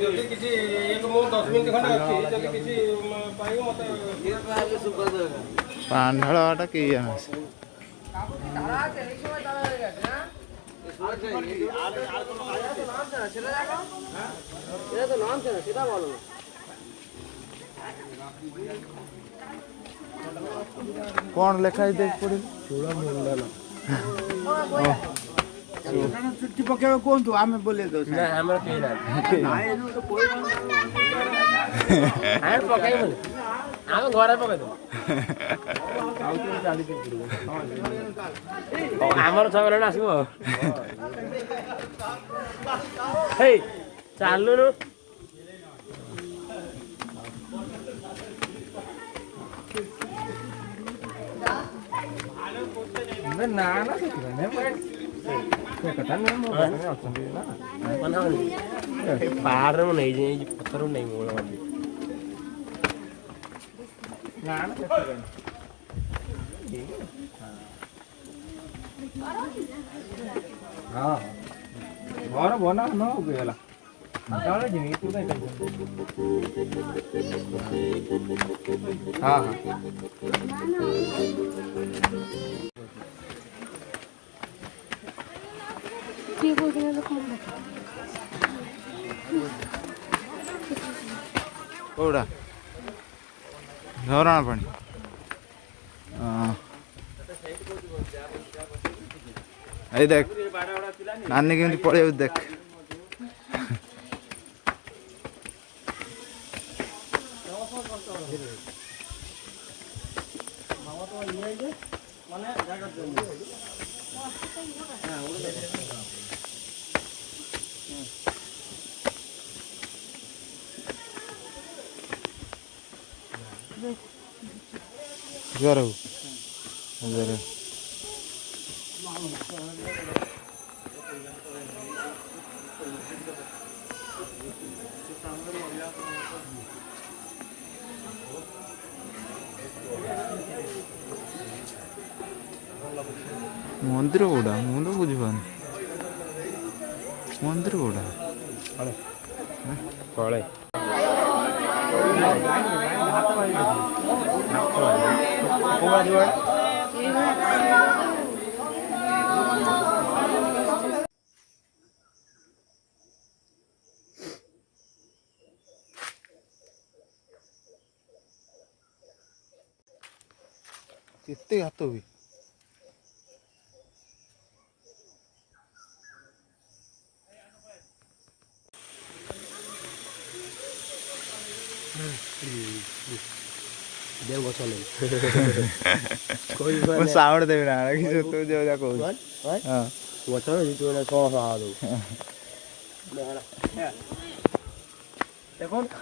ଯଦି କିଛି ଏକ ମୁଁ 10 ମିନିଟ୍ ଖଣ୍ଡେ ଅଛି ଯଦି କିଛି ପାଇବ ମୋତେ ପାଣ୍ଡଳଟା କି ଜାଣେ କଣ ଲେଖା ହେଇଛି ଦେଖି ପଡ଼ିବ ଚୁଟି ପକେଇବ କୁହନ୍ତୁ ଆମେ ବୋଲେଇ ଦଉ ଆମର ପକେଇବୁନି ଆମେ ଘରେ ପକେଇଦେବୁ ଆମର ଛଅ ଆସିବ ହେଇ ଚାଲୁନୁ ନା ନା ପାହାଡ଼ରେ ମୁଁ ନେଇଯାଇ ପଥର ନେଇ ମୂଳ ହଁ ଘର ବନା ନ ହେଲା ହଁ କୋଉଟା ଝରଣା ପାଣି ଏଇ ଦେଖ ନାନୀ କେମିତି ପଳେଇବୁ ଦେଖ ଜର ଜର ମନ୍ଦିର କୋଉଟା ମୁଁ ତ ବୁଝିପାରୁନି ମନ୍ଦିର କୋଉଟା କଳେ କେତେ ଘାତ ବି ଦେव ଗଛ ନେଇ ମୁଁ ସାଉଣ୍ଡ ଦେବି ନା କିଛି ତୁ ଯୋଉ ଯା କହୁଛୁ ହଁ ଗଛ ନେଇ ତୁ ଏଇନା ଛଅ ଶହ ଦେବୁ ଦେଖନ୍ତୁ